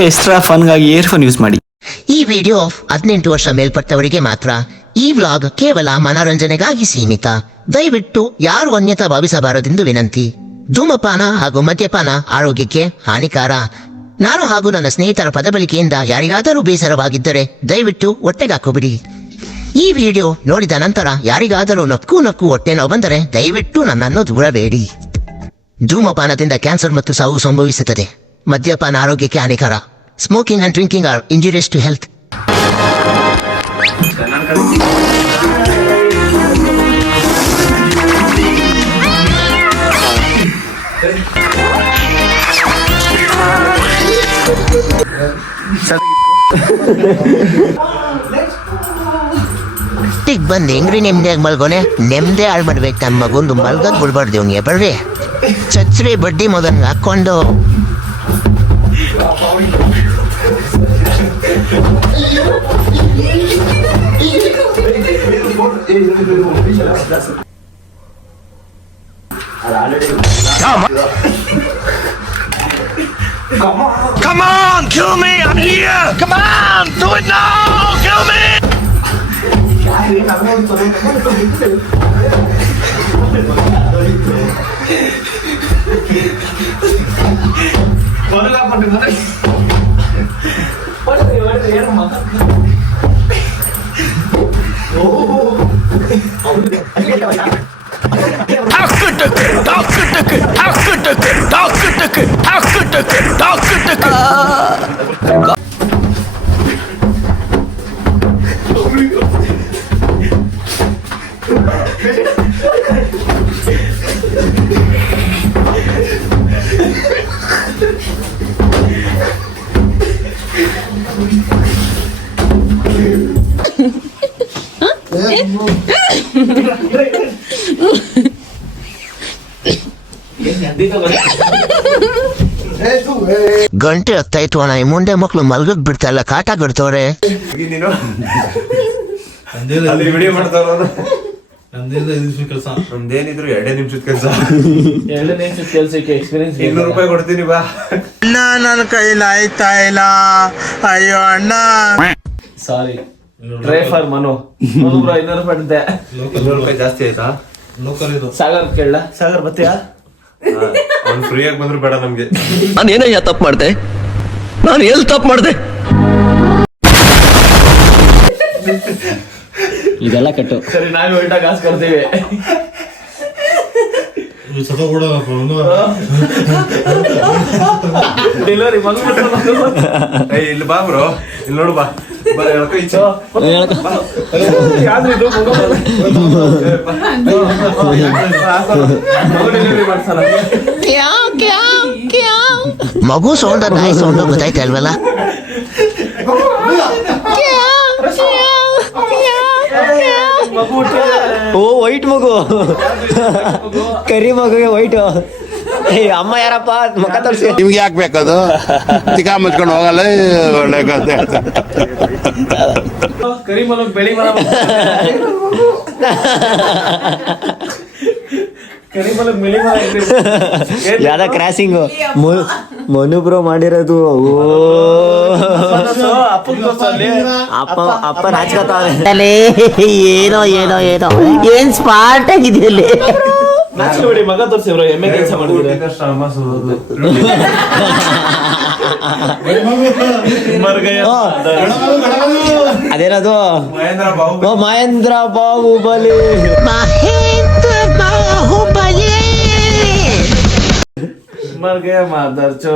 Extra ಫನ್ಗಾಗಿ earphone use ಮಾಡಿ. ಈ video 18 ವರ್ಷ ಮೇಲ್ಪಟ್ಟವರಿಗೆ ಮಾತ್ರ. ಈ ವ್ಲಾಗ್ ಕೇವಲ ಮನೋರಂಜನೆಗಾಗಿ ಸೀಮಿತ. ದಯವಿಟ್ಟು ಯಾರು ಅನ್ಯತಾ ಭಾವಿಸಬಾರದೆಂದು ವಿನಂತಿ. ಧೂಮಪಾನ ಹಾಗೂ ಮದ್ಯಪಾನ ಆರೋಗ್ಯಕ್ಕೆ ಹಾನಿಕಾರ. ನಾನು ಹಾಗೂ ನನ್ನ ಸ್ನೇಹಿತರ ಪದಬಳಿಕೆಯಿಂದ ಯಾರಿಗಾದರೂ ಬೇಸರವಾಗಿದ್ದರೆ ದಯವಿಟ್ಟು ಹೊಟ್ಟೆಗಾಕೋಬಿಡಿ. ಈ ವಿಡಿಯೋ ನೋಡಿದ ನಂತರ ಯಾರಿಗಾದರೂ ನಕ್ಕು ಹೊಟ್ಟೆ ನೋವು ಬಂದರೆ ದಯವಿಟ್ಟು ನನ್ನನ್ನು ದೂರಬೇಡಿ. ಧೂಮಪಾನದಿಂದ ಕ್ಯಾನ್ಸರ್ ಮತ್ತು ಸಾವು ಸಂಭವಿಸುತ್ತದೆ. ಮದ್ಯಪಾನ ಆರೋಗ್ಯಕ್ಕೆ ಹಾನಿಕಾರ. Smoking and drinking are injurious to health. ಬಂದು ಹೆಂಗ್ರಿ ನೆಮ್ಮದಿಯಾಗಿ ಮಲ್ಗೋನೆ. ನೆಮ್ಮದಿ ಹಾಳು ಮಾಡ್ಬೇಕು ನಮ್ಮ ಮಗೊಂದು ಮಲ್ಗದ್ ಬಿಡ್ಬಾರ್ದು ಇವಂಗೆ. ಬರ್ರಿ ಚಚ್ರಿ ಬಡ್ಡಿ ಮೊದಲು ಹಾಕೊಂಡು Come on, kill me! I'm here! Come on, do it now! Kill me! ಗಂಟೆ ಹೊತ್ತಾಯ್ತು ಅಣ್ಣ. ಈ ಮುಂದೆ ಮಕ್ಳು ಮಲ್ಗದ್ ಬಿಡ್ತಾಯಿಲ್ಲ, ಕಾಟ ಬಿಡ್ತವ್ರೆ. ನಮ್ದೇನಿದ್ರು 2 ನಿಮಿಷದ ಕೆಲಸ. 2 ನಿಮಿಷದ ಕೆಲಸಕ್ಕೆ ಎಕ್ಸ್ಪೀರಿಯನ್ಸ್ ₹200 ಕೊಡ್ತೀನಿ ಬಾ. ಅಣ್ಣ ನನ್ನ ಕೈಲಿ ಆಯ್ತಾ ಇಲ್ಲ. ಅಯ್ಯೋ ಅಣ್ಣ. ಸಾರಿ ಟ್ರೈ ಫಾರ್ ಮನು. ₹200 ಅಂತೆ. ₹200 ಜಾಸ್ತಿ ಆಯ್ತಾ? ಸಾಗರ್ ಕೇಳ. ಸಾಗರ್ ಬತ್ತೀಯಾ? ಅವ್ನು ಫ್ರೀಯಾಗಿ ಬಂದ್ರು ಬೇಡ ನಮ್ಗೆ. ನಾನು ಏನಯ್ಯ ತಪ್ಪು ಮಾಡ್ದೆ? ನಾನು ಎಲ್ಲಿ ತಪ್ಪು ಮಾಡ್ದೆ? ಇದೆಲ್ಲ ಕೆಟ್ಟು. ಸರಿ ನಾವೇ ಉಲ್ಟಾ ಕಾಸು ಕೊಡ್ತೀವಿ. ಡೆಲಿವರಿ ಇಲ್ಲಿ ಬಾ ಬ್ರೋ, ಇಲ್ಲಿ ನೋಡು ಬಾ. ಮಗು ಸೌಂಡ್ ನಾಯಿ ಸೌಂಡ್ ಗೊತ್ತಾಯ್ತು ಅಲ್ವಲ್ಲ. ಓ ವೈಟ್ ಮಗು, ಕರಿ ಮಗುಗೆ ವೈಟ್. ಅಮ್ಮ ಯಾರಪ್ಪ ಮುಖ ತೋರಿಸಿ. ನಿಮ್ಗೆ ಯಾಕೆ ಬೇಕದು? ಚಿಕ್ಕ ಮುಚ್ಕೊಂಡು ಹೋಗಲ್ಲ. ಒಳ್ಳೆ ಕಥೆ. ಕರಿ ಮಲಗ್ ಬೆಳಿ ಮಲ ಕರಿ ಮಲಗ್ ಬೆಳಿ ಮಲ ಯಾವ್ದ ಕ್ರಾಸಿಂಗ್ ಮನು ಬ್ರೋ ಮಾಡಿರೋದು. ಅಪ್ಪ ನಾಚ್ಕೊತಾವೆ. ಏನೋ ಏನೋ ಏನೋ ಏನ್ ಸ್ಮಾರ್ಟ್ ಆಗಿದೆಯಲ್ಲಿ. ನಾಚ್ಕೊಬೇಡಿ, ಮಗ ತೋರ್ಸಿವ್ರ ಎಮ್ಮೆ ಕೆಲಸ ಮಾಡಿದ್ರೆ. ಅದೇನದು ಮಹೇಂದ್ರ ಬಾಹುಬಲಿ. ಮಹೇಂದ್ರ ಬಾಹುಬಲಿ ಮರ್ಗೆ ಮಾದರ್ಚೋ.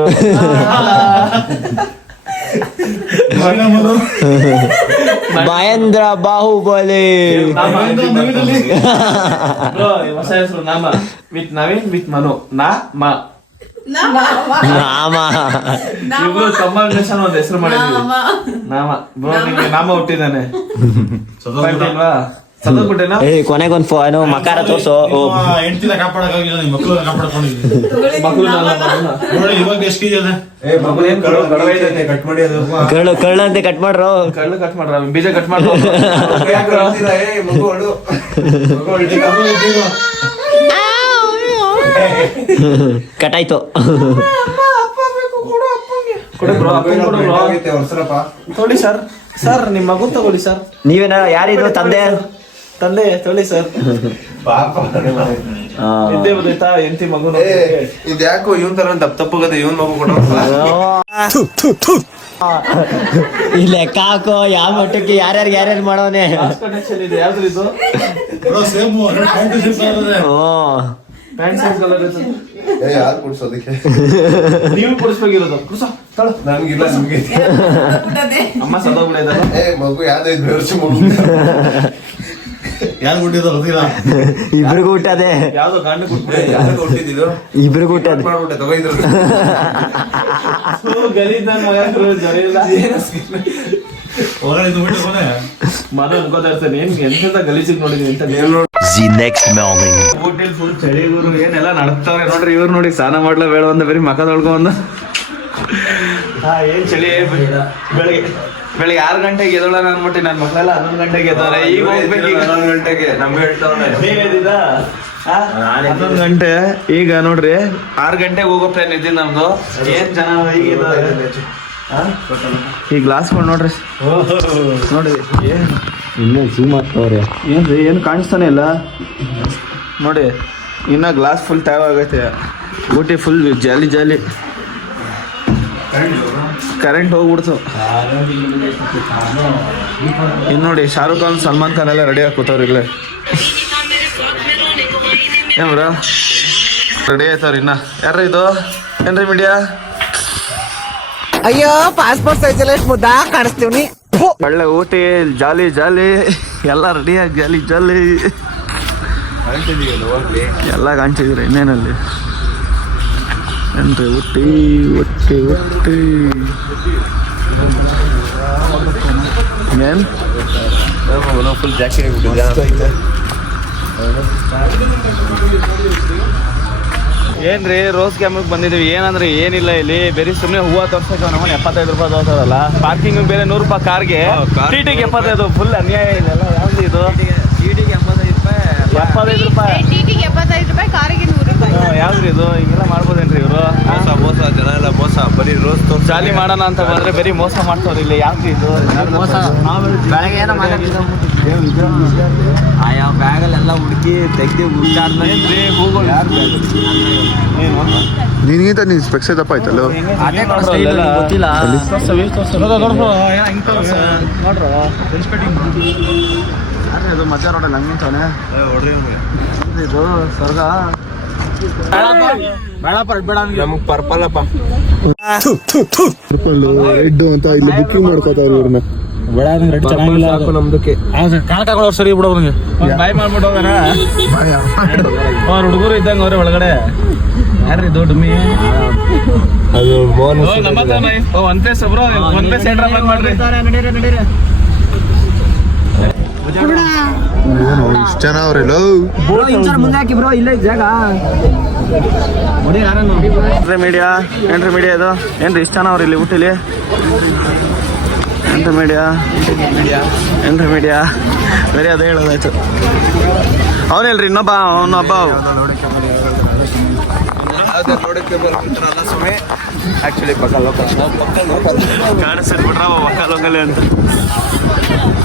ಮಹೇಂದ್ರ ಬಾಹುಬಲಿ ಹೊಸ ಹೆಸರು ನಾಮ ವಿತ್ ನವೀನ್ ವಿತ್ ಮನು. ನಾಮ ಇಬ್ರು ಕಾಂಬಿನೇಷನ್ ಒಂದು ಹೆಸರು ಮಾಡಿದ್ವಿ. ನಾಮ ಬ್ರೋ ನಿಮ್ಗೆ ನಾಮ ಹುಟ್ಟಿದಾನೆ. ಸದೋಗ್ಬಿಟ್ಟೆನಾ? ಕೊನೆಗೊಂದು ಏನೋ ಮಕಾರ ತೋರ್ಸು. ಹೆಂಡ್ತಿನ ಕಾಪಾಡಕ್ಕಾಗಿಲ್ಲ, ನಿಮ್ಮ ಮಕ್ಕಳನ್ನ ಕಾಪಾಡ್ಕೊಂಡಿದ್ದೀನಿ. ಕಳ್ಳಂತೆ ಕಟ್ ಮಾಡ್ರು. ಕಳ್ಳು ಕಟ್ ಮಾಡ್ರ, ಬೀಜ ಕಟ್ ಮಾಡ್ರ. ಕಟಾಯ್ತು. ಕೊಡಿ ಬ್ರೋ, ಅಪ್ಪಂಗ್ ಕೊಡು ಬ್ರೋ. ತೊಗೊಳ್ಳಿ ಸರ್. ಸರ್ ನಿಮ್ಮ ಮಗು ತಗೊಳ್ಳಿ ಸರ್. ನೀವೇನ ಯಾರಿದು ತಂದೆ? ತಂದೆ ತೊಗೊಳ್ಳಿ ಸರ್. ಇದ್ದೇ ಬದೈತಾ ಎಂತಿ ಮಗು ಇದ್ಯಾಕೋ ಇವನ್ ತರ ತಪ್ಪಗದೆ ಇವನ್ ಮಗು ಕೊಡೋ ಈ ಲೆಕ್ಕ ಹಾಕೋ ಯಾವ ಮಟ್ಟಕ್ಕೆ ಯಾರ್ಯಾರು ಮಾಡೋನೆ. ಇದೆ ಯಾವ್ದು ಇದು? ಪ್ಯಾಂಟ್ ಸೈಜ್ ಕಲರ್ ಇದೆ. ಯಾರು ಕೊಡ್ಸೋದಕ್ಕೆ ನೀವು ಕೊಡಿಸ್ಬೇಕಿರೋದು. ಕುಡ್ಸೋ ತಳ. ನನ್ಗಿಲ್ಲ ನಿಮ್ಗೆ ಅಮ್ಮ ಸದೋಗ್ಬಿಡ. ಮಗು ಯಾವ್ದು ಇದ್ ವರ್ಷ ಮಗು ಯಾರು ಕೊಟ್ಟಿದ್ದು ಗೊತ್ತಿಲ್ಲ. ಇಬ್ರಿಗೂ ಹುಟ್ಟದೆ. ಯಾವ್ದು ಗಂಡು ಕೊಟ್ಬಿಡ. ಯಾರು ಕೊಟ್ಟಿದ್ದು ಇಬ್ರಿಗೂ ಹುಟ್ಟದೆ. ಮಾಡ್ಬಿಟ್ಟೆ ತಗೋಯಿದ್ರು ಗಲೀಜ್ ನನ್ನ ಮಗ ಜರಿ ಇಲ್ಲ. ಮರ ಅನ್ಕೋತಾ ಇರ್ತಾನೆ ಏನ್ ಎಂತ ಗಲೀಜಿಗೆ ನೋಡಿದೀನಿ ಅಂತ. ಹೋಟೆಲ್ ಫುಲ್ ಚಳಿಗೂರು ಏನೆಲ್ಲ ನಡ್ತಾವ್ರೆ ನೋಡ್ರಿ. ಇವ್ರು ನೋಡಿ ಸ್ನಾನ ಮಾಡ್ಲ ಬೇಡ ಒಂದ ಬರೀ ಮಕ ತೊಳ್ಕೊಂಡ. ಏನ್ ಚಳಿ. ಬೆಳಿಗ್ಗೆ 6 ಗಂಟೆಗೆ ಎದೋಳ ಅನ್ಬಿಟ್ಟು ನನ್ನ ಮಕ್ಕಳೆಲ್ಲ 11 ಗಂಟೆಗೆ ಎದ್ದವ್ರೆ. ಈಗ ಹೋಗ್ಬೇಕು. 11 ಗಂಟೆಗೆ ನಮ್ಗೆ ಹೇಳ್ತಾವ್ರೆ 11 ಗಂಟೆ. ಈಗ ನೋಡ್ರಿ 6 ಗಂಟೆಗೆ ಹೋಗೋ ಪ್ಲಾನ್ ಇದ್ದೀನಿ ನಮ್ದು. ಏನ್ ಜನ ಈಗ ಈ ಗ್ಲಾಸ್ಗಳು ನೋಡ್ರಿ ನೋಡಿ ಏನ್ ಇನ್ನೂ ಝೂಮ್ ಆಗ್ತವ್ರೆ. ಏನ್ರಿ ಏನು ಕಾಣಿಸ್ತಾನೆ ಇಲ್ಲ ನೋಡಿ. ಇನ್ನ ಗ್ಲಾಸ್ ಫುಲ್ ಟ್ಯಾವ್ ಆಗೈತೆ. ಊಟಿ ಫುಲ್ ಜಾಲಿ ಜಾಲಿ. ಕರೆಂಟ್ ಹೋಗ್ಬಿಡ್ತು. ಇನ್ನು ನೋಡಿ ಶಾರುಖ್ ಖಾನ್ ಸಲ್ಮಾನ್ ಖಾನ್ ಎಲ್ಲ ರೆಡಿ ಆಗಿ ಕೂತವ್ರು ಇಲ್ಲೇ. ಏನ್ರ ರೆಡಿ ಆಯ್ತವ್ರಿ. ಇನ್ನ ಯಾರ ಇದು ಏನ್ರಿ ಮೀಡಿಯಾ? ಅಯ್ಯೋ ಪಾಸ್ಪೋರ್ಟ್ ಸೈಜಲ್ಲಿ ಎಷ್ಟು ಮುದ್ದ ಕಾಣಿಸ್ತೀವಿ. ಒಳ್ಳೆ ಊಟಿ ಜಾಲಿ ಜಾಲಿ ಎಲ್ಲ ರೆಡಿಯಾಗಿ ಜಾಲಿ ಜಾಲಿ ಎಲ್ಲ ಕಾಣ್ತಿದ್ರಿ. ಇನ್ನೇನಲ್ಲಿ ಏನ್ರಿ ಊಟಿ ಒಟ್ಟಿ ಒಟ್ಟಿ ಏನ್ ಫುಲ್ ಜಾಕೆಟ್ ಏನ್ರಿ ರೋಸ್ ಕ್ಯಾಂಪಿಗೆ ಬಂದಿದ್ದೀವಿ. ಏನಂದ್ರೆ ಏನಿಲ್ಲ ಇಲ್ಲಿ ಬೇರೆ ಸುಮ್ಮನೆ ಹೂವು ತೋರ್ಸಕ್ಕೆ ನಮ್ಮನೆ 75 ರೂಪಾಯಿ ತೋರ್ಸೋದಲ್ಲ. ಪಾರ್ಕಿಂಗ್ ಬೇರೆ 100 ರೂಪಾಯಿ ಕಾರ್ಗೆ. ಟಿಟಿಗೆ 75. ಫುಲ್ ಅನ್ಯಾಯ ಇದೆಲ್ಲ. ಯಾವ್ದು ಇದು? ಟಿಟಿಗೆ 75 ರೂಪಾಯಿ. ಟಿಟಿಗೆ 75 ರೂಪಾಯಿ, ಕಾರಿಗೆ 100 ರೂಪಾಯಿ. ಯಾವ್ದ್ರಿ ಇದು? ಹಿಂಗೆಲ್ಲ ಮಾಡ್ಬೋದೇನ್ರಿ ಇವರು? ಮೋಸ ಜನ ಎಲ್ಲ ಮೋಸ. ಬರೀ ರೋಸ್ ಜಾಲಿ ಮಾಡೋಣ ಅಂತ ಬಂದ್ರೆ ಬರೀ ಮೋಸ ಮಾಡ್ತಾವ್ರಿ ಇಲ್ಲಿ. ಯಾವ್ದು ಇದು? ಬೆಳಗ್ಗೆ ಏನೋ ಯಾವ ಬ್ಯಾಗಲ್ಲೆಲ್ಲ ಹುಡುಕಿ ತೆಗ್ದು ಏನ್ರಿ ಹೂಗಳು? ನಿನಗಿಂತ ನೀನ್ ಸ್ಪೆಕ್ಸ್ ತಪ್ಪ ಆಯ್ತಲ್ಲ. ಗೊತ್ತಿಲ್ಲ. ಅದು ಮಜಾ ನೋಡಲ್ಲ ಹಂಗಿಂತಾನೆ. ಇದು ಸ್ವರ್ಗ. ನಮಗ್ ಪರ್ಪಲ್ ಅಪ್ಪ. ರೆಡ್ ಅಂತ ಇಲ್ಲಿ ಬುಕ್ಕಿಂಗ್ ಮಾಡ್ಕೋತಾವ್ರಿ ಇವ್ರನ್ನ. ನಮ್ದಕ್ಕೆ ಸರಿ ಬಿಡೋ ಬಾಯ್ ಮಾಡ್ಬಿಟ್ಟು ಹೋಗೋಣ. ಅವ್ರ ಹುಡುಗರು ಇದ್ದಂಗ ಅವ್ರೆ ಒಳಗಡೆ. ಯಾರ್ರಿ ದುಡ್ಮಿ? ಅದು Mohan one place bro, one place entry ಮಾಡ್ರಿ. ಇಷ್ಟ ಜನ ಅವ್ರೆಲ್ಲ ಮುಂದೆ ಹಾಕಿ ಬ್ರೋ, ಇಲ್ಲ ಜಾಗ ಮೀಡಿಯಾ ಏನ್ರಿ ಮೀಡಿಯಾ ಇದು? ಏನ್ರಿ ಇಷ್ಟ ಅವ್ರು ಇಲ್ಲಿ ಊಟಿಲಿ? ಎಂಟ್ರಿ ಮೀಡಿಯಾ ಎಂಟ್ರಿ ಮೀಡಿಯಾ ಬರೀ ಅದೇ ಹೇಳೋದಾಯ್ತು. ಅವನೇಲ್ರಿ ಇನ್ನೊಬ್ಬ ಅವನೊಬ್ಬ ಆಕ್ಚುಲಿ ಪಕ್ಕ ಲೋಕಲ್ ಕಾಣಿಸ್ಬಿಟ್ರ ಪಕ್ಕ ಲೋಕಲ್ ಅಂತ.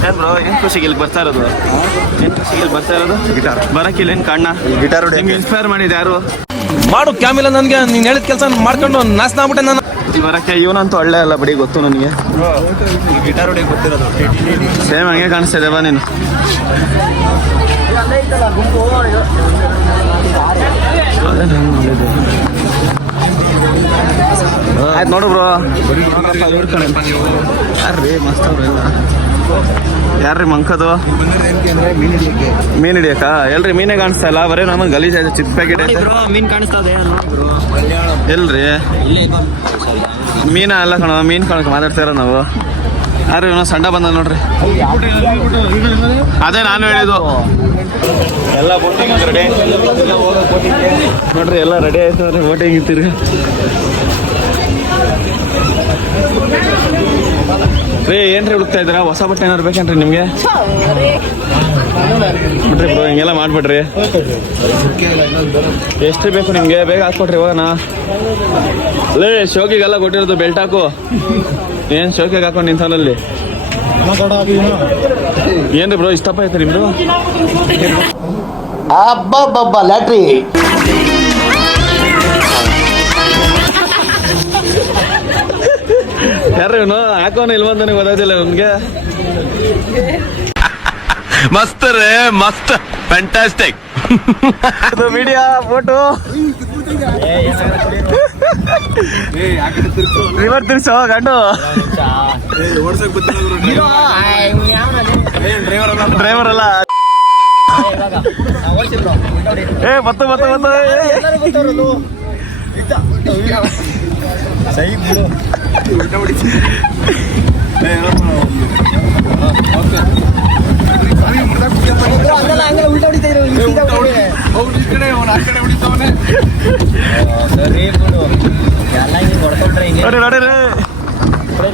ಏನ್ ಬ್ರೋ ಏನ್ ಖುಷಿಗೆ ಇಲ್ಲಿ ಬರ್ತಾ ಇರೋದು? ಏನ್ ಖುಷಿಗೆ ಇಲ್ಲಿ ಬರ್ತಾ ಇರೋದು? ಗಿಟಾರ್ ಬರಕ್ಕಿಲ್ಲ ಏನ್ ಕಣ್ಣ? ಗಿಟಾರ್ ನಿಮ್ಗೆ ಇನ್ಸ್ಪೈರ್ ಮಾಡಿದ ಯಾರು? ಮಾಡು ಕ್ಯಾಮಿಲ್ಲ ನನ್ಗೆ ನೀನ್ ಹೇಳಿದ ಕೆಲಸ ಮಾಡ್ಕೊಂಡು ನಾಶ ಆಗ್ಬಿಟ್ಟೆ ನಾನು. ಬರಕ್ಕೆ ಇವನಂತೂ ಒಳ್ಳೆ ಅಲ್ಲ ಬಿಡಿ, ಗೊತ್ತು ನನಗೆ. ಗಿಟಾರ್ ಹೊಡಿಗೆ ಗೊತ್ತಿರೋದು. ಸೇಮ್ ಹಂಗೆ ಕಾಣಿಸ್ತಾ ಇದೆ ಬಾ ನೀನು. ಆಯ್ತು ನೋಡು ಬ್ರೋ. ಯಾರ್ರಿ ಮಸ್ತ್ ಅವ್ರು ಎಲ್ಲ. ಯಾರ್ರಿ ಮಂಕದು? ಮೀನ್ ಹಿಡಿಯಕ್ಕ? ಎಲ್ರಿ ಮೀನೇ ಕಾಣಿಸ್ತಾ ಇಲ್ಲ, ಬರೀ ನಮಗೆ ಗಲೀಜ್ ಆಯ್ತು. ಚಿಕ್ಕ ಪ್ಯಾಕೆಟ್ ಐತೆ. ಮೀನ್ ಕಾಣಿಸ್ತದೆ ಎಲ್ರಿ ಮೀನ ಎಲ್ಲ ಕಣ? ಮೀನ್ ಕಣಕ್ ಮಾತಾಡ್ತಾ ಇರೋ ನಾವು. ಯಾರು ಇವನು ಸಣ್ಣ ಬಂದ ನೋಡ್ರಿ. ಅದೇ ನಾನು ಹೇಳಿದ್ದು. ಎಲ್ಲ ಬೋಟಿಂಗ್ ರೆಡಿ ನೋಡ್ರಿ, ಎಲ್ಲ ರೆಡಿ ಆಯ್ತು ನೋಡ್ರಿ. ಬೋಟಿಂಗ್ ಇರ್ತೀರಿ ರೇ ಏನ್ರಿ ಹುಡುಕ್ತಾ ಇದ್ದೀರಾ? ಹೊಸ ಬಟ್ಟೆ ಏನಾರು ಬೇಕೇನ್ರಿ ನಿಮ್ಗೆ? ಬಿಡ್ರಿ ಬ್ರೋ, ಹಿಂಗೆಲ್ಲ ಮಾಡ್ಬಿಡ್ರಿ. ಎಷ್ಟು ಬೇಕು ನಿಮ್ಗೆ? ಬೇಗ ಹಾಕೊಟ್ರಿ ಹೋಗೋಣ. ಲೇ ಶೋಕಿಗೆಲ್ಲ ಕೊಟ್ಟಿರೋದು ಬೆಲ್ಟ್ ಹಾಕು. ಏನ್ ಶೋಕಿಗೆ ಹಾಕೊಂಡು ನಿಂತವನಲ್ಲಿ ಏನ್ರಿ ಬ್ರೋ ಇಷ್ಟಪ್ಪ ಐತೆ ನಿಮ್ದು? ಅಬ್ಬಬ್ಬಬ್ಬ ಲ್ಯಾಟ್ರಿ. ಯಾರು ಇವನು? ಹಾಕೋನ ಇಲ್ವಂತ ಗೊತ್ತಾಯ್ತಿಲ್ಲ ನಮ್ಗೆ. ಮಸ್ತ್ ರೇ ಮಸ್ತ್, ಫ್ಯಾಂಟಾಸ್ಟಿಕ್. ಮೀಡಿಯಾ ಫೋಟೋ ರಿವರ್ ತಿರ್ಸೋ ಗಂಡು ಡ್ರೈವರ್ ಅಲ್ಲ. ಏ ಬತ್ತು ಬತ್ತು ಬತ್ತು.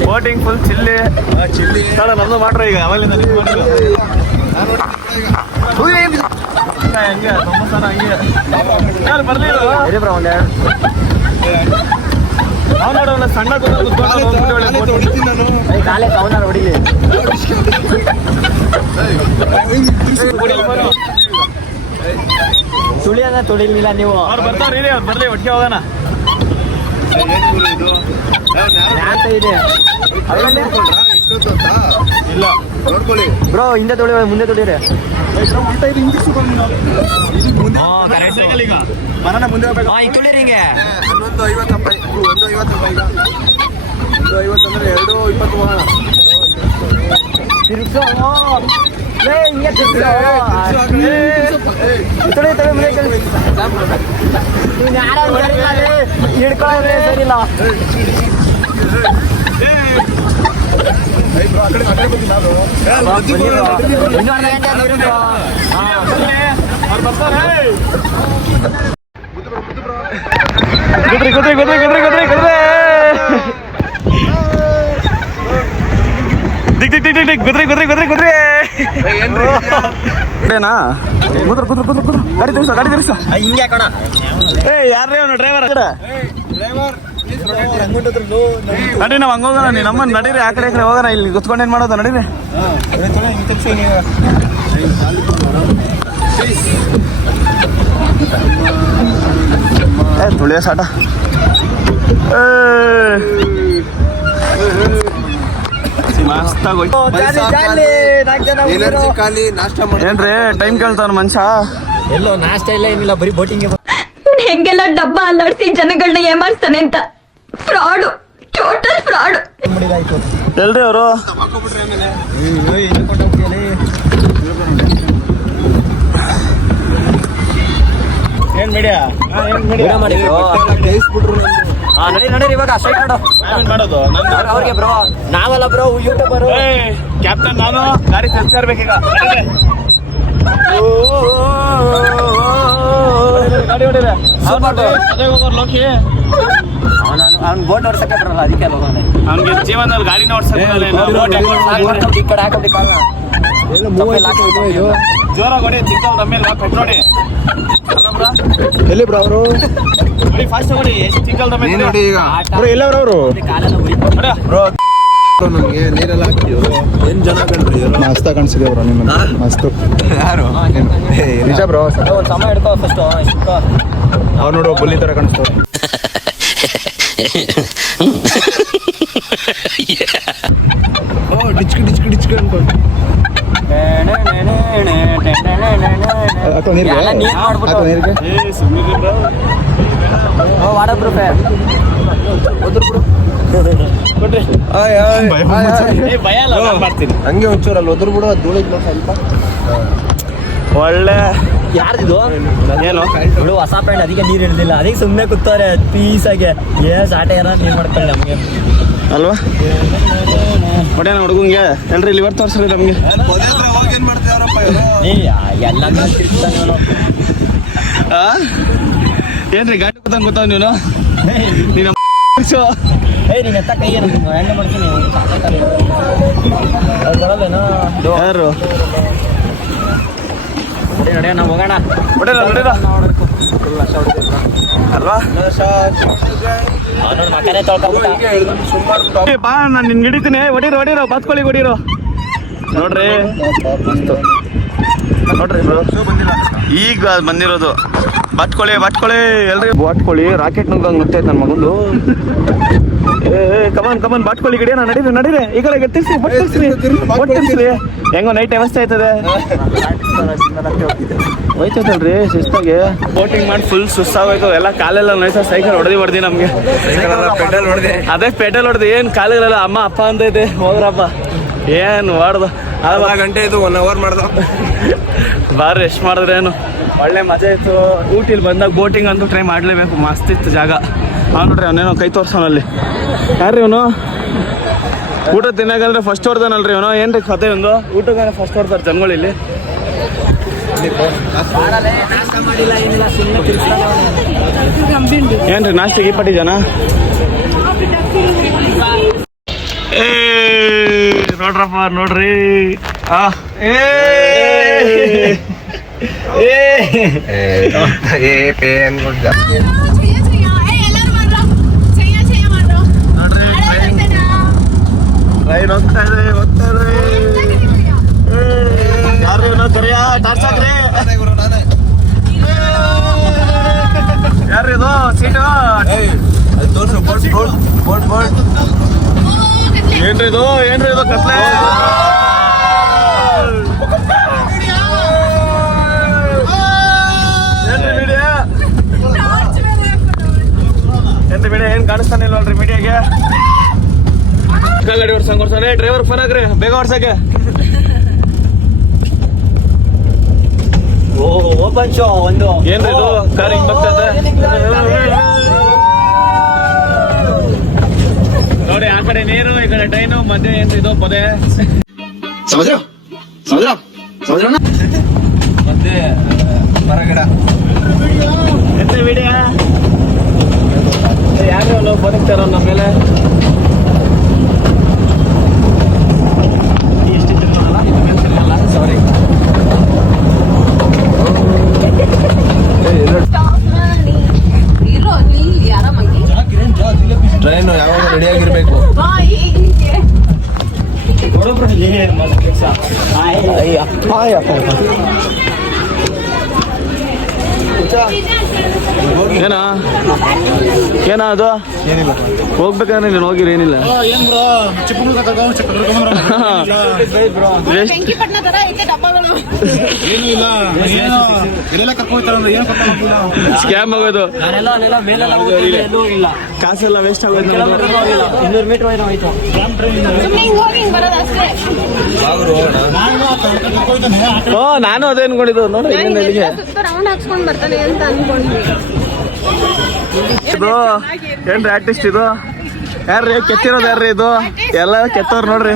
ಬೋಟಿಂಗ್ ಫುಲ್ ಚಿಲ್ಲಿ ನೋಡ ನಮ್ದು ಮಾಡ್ರ ಈಗ ಅವಾಗಿಂದ ಹಂಗೆ ತುಂಬ ಹಂಗೆ ಬರ್ಲಿ ನಾವು ನೋಡೋಣ ಸಣ್ಣ ತುಳಿಯದ ತುಳಿಲಿಲ್ಲ ನೀವು. ಅವ್ರು ಬರ್ತಾವ್ರಿ, ಅವ್ರು ಬರ್ಲಿ ಒಟ್ಟಿಗೆ ಹೋಗೋಣ. ಇದೆ ಇಲ್ಲ ನೋಡ್ಕೊಳ್ಳಿ ಬ್ರೋ, ಹಿಂದೆ ತುಳಿ ಮುಂದೆ ತುಳಿರಿ. ಈಗ ಬರೋಣ ಮುಂದೆ ಹೋಗ್ಬೇಕು. ಈಗ ತುಳಿರಿ ಹಿಂಗೆ. 11:50 ರೂಪಾಯಿ, 1:50 ರೂಪಾಯಿ. ಈಗ 1:50 ಅಂದ್ರೆ 2:20 ಹೋಗೋಣ. ತಿರ್ಸೋ ಹಿಂಗೆ ತಿರ್ಸೋ. ತುಳಿ ತುಳಿ ಮುಂದೆ ಹಿಡ್ಕೊಳ್ಳೋದ್ರೆ ಸರಿಲ್ಲ. ಇನ್ನೂ ಅರ್ಧ ಗಂಟೆ ನೀರು. ಕುದ್ರಿ ಕುದ್ರಿ ಕುದ್ರಿ ಕುದ್ರಿ ಕುದ್ರಿ ಕುದ್ರಿ ದಿಕ್ ದಿಕ್ ದಿಕ್ ದಿಕ್ ದಿಕ್ ಕುದ್ರಿ ಕುದ್ರಿ ಕುದ್ರಿ ಕುದ್ರಿ ಏನಾ ಕುದ್ರ ಕುದ್ರ ಕುದ್ರ ಕುದ್ರ ಗಾಡಿ ತಿರ್ಸ ಗಾಡಿ ತಿರ್ಸ. ಹಿಂಗೆ ಹಾಕೋಣ. ಏ ಯಾರೇ ಅವನು ಡ್ರೈವರ್? ನಡಿ ನಾವು ಹಂಗ ಹೋಗೋಣ. ನೀ ನಮ್ಮನ್ನ ನಡೀರಿ, ಆ ಕಡೆ ಹೋಗೋಣ. ಇಲ್ಲಿ ಕುತ್ಕೊಂಡು ಏನ್ ಮಾಡೋದು? ನಡೀರಿ. ತುಳಿಯ ಸಾಟ. ಎನರ್ಜಿ ಖಾಲಿ, ನಾಷ್ಟ ಮಾಡಿ. ಏನ್ರಿ ಟೈಮ್ ಕೇಳ್ತಾವ ಮನುಷ್ಯ? ಎಲ್ಲೋ ನಾಷ್ಟ ಇಲ್ಲ ಏನಿಲ್ಲ, ಬರೀ ಬೋಟಿಂಗ್. ಹೆಂಗೆಲ್ಲ ಡಬ್ಬ ಅಲ್ಲಾಡ್ಸಿ ಜನಗಳನ್ನ ಏಮಾರಿಸ್ತಾನೆ ಅಂತ. Fraud, total fraud. ಎಲ್ರಿ ಅವರು? ಏನ್ ಮೀಡಿಯಾ ನಡಿ ನಡೀರಿ ಇವಾಗ. ಸ್ಟ್ರೈಟ್ ಮಾಡು. ಮಾಡೋದು ಅವ್ರಿಗೆ ಬ್ರೋ, ನಾವಲ್ಲ ಬ್ರೋ, ಯೂಟ್ಯೂಬರ್. ಕ್ಯಾಪ್ಟನ್ ನಾನು. ಗಾಡಿ ತಿರ್ಸ್ತಾ ಇರ್ಬೇಕೀಗ. ಗಾಡಿ ಹೊಡಿರ ಅದೇ ಹೋಗೋರು ಲೋಕಿ. ಅವ್ನು ಬೋಟ್ ಓಡ್ಸಕ್ಕೆ ಬರಲ್ಲ, ಅದಕ್ಕೆ ಹೋಗೋಣ. ಅವ್ನಿಗೆ ಜೀವನದಲ್ಲಿ ಗಾಡಿನ ಓಡಿಸಕ್ಕೆ ಈ ಕಡೆ ಹಾಕಿ ಕಾಲ ಜೋರಾಗಿ ಹೊಡಿ. ಚಿಕ್ಕಲ್ ನಮ್ಮೇಲೆ ಕೊಟ್ಟು ನೋಡಿ. ಎಲ್ಲಿ ಬ್ರೋ ಅವರು? ಫಾಸ್ಟ್ ಹೊಡಿ. ಎಷ್ಟು ಚಿಕ್ಕಲ್ ನೀನ್ ನೋಡಿ ಈಗ ಎಲ್ಲವ್ರು ಅವರು? ಬ್ರೋ ನಮ್ಗೆ ನೀರೆಲ್ಲ ಹಾಕಿ ಏನ್ ಜನ ಕಂಡ್ರಿ ಮಸ್ತ ಕಾಣಿಸಿದೆ ಬ್ರೋ. ನಿಮ್ಮ ಮಸ್ತು ಯಾರು? ನಿಜ ಬ್ರೋ. ಒಂದು ಸಮಯ ಹಿಡ್ಕೋ ಫಸ್ಟ್. ಅವ್ರು ನೋಡುವ ಬುಲ್ಲಿ ತರ ಕಾಣಿಸ್ತಾರೆ. ಡಿಚ್ಕಿ ಡಿಚ್ಕಿ ಡಿಚ್ಕಿ ಅನ್ಕೊಂಡು ವಾಟರ್ ಪ್ರೂಫ್ ಭಯ ಅಲ್ಲ, ಮಾಡ್ತೀನಿ. ಹಂಗೆ ಒಂಚೂರಲ್ಲಿ ಒದ್ರ ಬಿಡು. ಧೂಳಿಗೆ ಸ್ವಲ್ಪ ಒಳ್ಳೆ ಯಾರ್ದಿದು? ಏನು ಬಿಡು, ಹೊಸ ಫ್ರೆಂಡ್, ಅದಕ್ಕೆ ನೀರು ಹಿಡ್ದಿಲ್ಲ. ಅದಕ್ಕೆ ಸುಮ್ಮನೆ ಕೂತವ್ರೆ ಪೀಸಾಗೆ. ಸಾಟ ಏನ ನೀರು ಮಾಡ್ತಾರೆ ನಮಗೆ ಅಲ್ವಾ? ಹೊಡೆಯೋಣ ಹುಡುಗಂಗೆ. ಎಲ್ರಿ ಲಿವರ್ ತೋರಿಸ್ರಿ ನಮಗೆ. ಎಲ್ಲ ಏನ್ರಿ ಗಾಡಿ ಕೂತಂಗ್ ಕೂತಾವ ನೀನು? ನೀನು ರಿಲ್ಸು. ನೀನು ಎತ್ತ ಕೈ ಹೆಂಗೆ ಮಾಡ್ತೀನಿ ಬರಲ್ಲೇನೋ ಯಾರು ನಡೆಯ ನಾವು ಹೋಗೋಣ ಹೊಡೆದ ಅಲ್ವಾ? ಅವನು ಮಕ್ಕನೇ ತೊಳ್ಕೊಂಬಿಟ್ಟ. ಬಾ ನಾನು ನಿನ್ಗೆ ಹಿಡಿತೀನಿ. ಹೊಡೀರೋ ಬಾತ್ಕೊಳ್ಳಿ ಹೊಡೀರೋ. ನೋಡ್ರಿ ಬ್ರೋ, ಈಗ ಬಂದಿರೋದು ಬಾಟ್ಕೊಳ್ಳಿ ಎಲ್ರಿ ಬಾಟ್ಕೊಳ್ಳಿ. ರಾಕೆಟ್ ನುಗ್ಗಂಗೆ ಮತ್ತೆ ನನ್ನ ಮಗಂದು. ಕಮನ್ ಬಾಟ್ಕೊಳ್ಳಿ ಗಿಡ ನಡೀರಿ ಈ ಕಡೆ ಒಟ್ಟಿರ್ಸ್ರಿ. ಹೆಂಗೋ ನೈಟ್ ವ್ಯವಸ್ಥೆ ಆಯ್ತದೆ ಹೋಯ್ತೈತಲ್ರಿ ಶಿಸ್ತಾಗಿ. ಬೋಟಿಂಗ್ ಮಾಡಿ ಫುಲ್ ಸುಸ್ತಾಗೋಯ್ತು. ಎಲ್ಲ ಕಾಲೆಲ್ಲ ನೈಸ ಸೈಕಲ್ ಹೊಡೆದಿ ನಮ್ಗೆ. ಅದೇ ಪೆಡಲ್ ಹೊಡೆದು ಏನು ಕಾಲೆಲ್ಲ ಅಮ್ಮ ಅಪ್ಪ ಅಂತೈತೆ. ಹೋಗ್ರಪ್ಪ ಏನು ಮಾಡ್ದು 4 ಗಂಟೆ ಇದು 1 hour ಮಾಡ್ದ. ಬಾರಿ ರೆಸ್ಟ್ ಮಾಡಿದ್ರೆ ಏನು ಒಳ್ಳೆ ಮಜಾ ಇತ್ತು. ಊಟಿಲಿ ಬಂದಾಗ ಬೋಟಿಂಗ್ ಅಂತೂ ಟ್ರೈ ಮಾಡಲೇಬೇಕು. ಮಸ್ತ್ ಇತ್ತು ಜಾಗ. ನೋಡ್ರಿ ಅವನೇನೋ ಕೈ ತೋರ್ಸೋನಲ್ಲಿ. ಯಾರ್ರಿ ಇವನು? ಊಟ ತಿನ್ನಾಗಂದ್ರೆ ಫಸ್ಟ್ ಹೊಡ್ದಾನಲ್ರಿ ಇವನು. ಏನ್ರಿ ಕತೆ ಒಂದು ಊಟಕ್ಕೆ ಫಸ್ಟ್ ಹೊಡ್ತಾರೆ ಜನಗಳು ಇಲ್ಲಿ. ಏನ್ರಿ ನಾಷ್ಟಿಗೆ ಪಟ್ಟಿ ಜನ? ನೋಡ್ರಪ್ಪ ನೋಡ್ರಿ. ಟ್ರೈನ್ ಹೋಗ್ತಾ ಇದೆ ಯಾರು ಕರಿಯಾ ಟಾರ್ಚಾಕ್ರಿ. ಯಾರು ಇದು ಸೀಟು? ಏನ್ರಿ ಇದು ಕತ್ಲೆ? ಏನ್ರಿ ಮೀಡಿಯಾ ಏನ್ ಕಾಣಿಸ್ತಾನೆ ಇಲ್ವಲ್ರಿ ಮೀಡಿಯಾಗೆ? ಗಾಡಿ ಓಡ್ಸಂಗೆ ಡ್ರೈವರ್ ಫೋನ್ ಹಾಕ್ರಿ ಬೇಗ ಓಡ್ಸಕ್ಕೆ. ಓಪನ್ ಶೋ ಒಂದು. ಏನ್ರಿ ಇದು ಕಾರ್ ಹಿಂಗ್ ಬರ್ತದೆ ನೋಡಿ. ಆ ಕಡೆ ನೀರು ಈ ಕಡೆ ಟ್ರೈನು ಮಧ್ಯೆ ಏನ್ರಿ ಇದು ಪೊದೆ ಮತ್ತೆ ಮರಗಿಡ ಎಂತ ವಿಡಿಯೋ ಯಾರು ಬದುಕ್ತಾರ ನಮ್ಮ ಮೇಲೆ. ಸಾರಿ ಟ್ರೈನ್ ಯಾವಾಗ ರೆಡಿ ಆಗಿರ್ಬೇಕು. ಏನ ಅದು? ಏನಿಲ್ಲ ಹೋಗ್ಬೇಕಂದ್ರೆ ನೀನು ಹೋಗಿರಿ. ಏನಿಲ್ಲ ಬೆಂಕಿಪಟ್ಟಣ ತರ ಐತೆ ಡಬ್ಬಗಳು. ಸ್ಕ್ಯಾಮ್ ಆಗೋದು. ಕಾಸೆಲ್ಲ ವೇಸ್ಟ್ ಆಗೋದು. 200 ಮೀಟರ್ ಹೋಯ್ತು. ಸುಮ್ಮನೆ ಹೋಗಿ ಬರೋದು ಅಷ್ಟೇ. ನಾನು ಅದೇ ಅನ್ಕೊಂಡಿದ್ದು. ನೋಡಿ ರೌಂಡ್ ಹಾಕ್ಸ್ಕೊಂಡ್ ಬರ್ತಾನೆ ಅಂತ ಅನ್ಕೊಂಡ್ವಿ. ಇದು ಏನ್ರಿ ಆರ್ಟಿಸ್ಟ್ ಇದು? ಯಾರ್ರಿ ಕೆತ್ತಿರೋದು? ಯಾರ್ರಿ ಇದು? ಎಲ್ಲ ಕೆತ್ತವ್ರು ನೋಡ್ರಿ.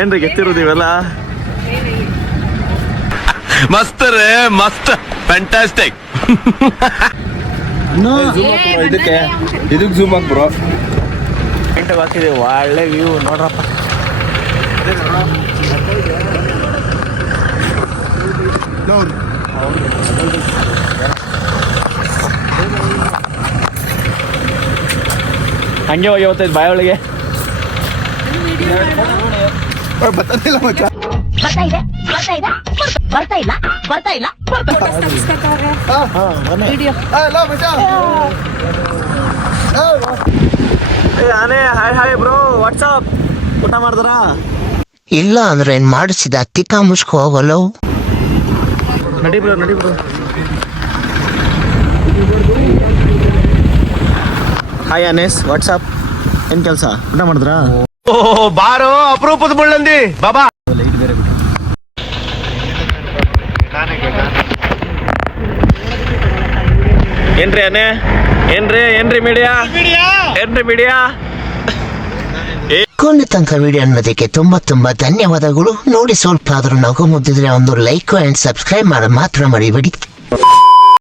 ಏನ್ರಿ ಕೆತ್ತಿರೋದು ಇವೆಲ್ಲ? ಮಸ್ತ್ ರೇ ಮಸ್ತ್ ಫ್ಯಾಂಟಾಸ್ಟಿಕ್. ಇದಕ್ಕೆ ಝೂಮ್ ಹಾಕ್ ಬ್ರೋ. ಗಂಟೆಗೆ ಹಾಕಿದೆ ಒಳ್ಳೆ ವ್ಯೂ ನೋಡ್ರಪ್ಪ. ಹಂಗೆ ಹೋಗಿ ಹೋಗ್ತೈತೆ ಬಾಯೊಳಗೆ. ಬರ್ತದಿಲ್ಲ ಮಚ್ಚ. ಆನೆ ಹಾಯ್ ಬ್ರೋ ವಾಟ್ಸಪ್. ಊಟ ಮಾಡಿದ್ರ? ಇಲ್ಲ ಅಂದ್ರೆ ಏನ್ ಮಾಡಿಸಿದ ತಿಕ್ಕ ಮುಸ್ಕೋ ಹೋಗಲು. ನಡಿ ಬ್ರೋ ಹಾಯ್ ಅನೇಸ್ ವಾಟ್ಸಪ್. ಏನ್ ಕೆಲಸ? ಊಟ ಮಾಡಿದ್ರ? ಬಾರೋ ಅಪರೂಪದ ಮುಳ್ಳಂದಿ ಬಾಬಾ. ಏನ್ರಿ ಅನೇ? ಏನ್ರಿ ಮೀಡಿಯಾ? ಕೊನೆ ತನಕ ವಿಡಿಯೋ ಅನ್ನೋದಕ್ಕೆ ತುಂಬಾ ಧನ್ಯವಾದಗಳು. ನೋಡಿ ಸ್ವಲ್ಪ ಆದ್ರೂ ನಗು ಮುದ್ದಿದ್ರೆ ಒಂದು ಲೈಕ್ ಅಂಡ್ ಸಬ್ಸ್ಕ್ರೈಬ್ ಮಾಡೋದು ಮಾತ್ರ ಮರಿಬೇಡಿ.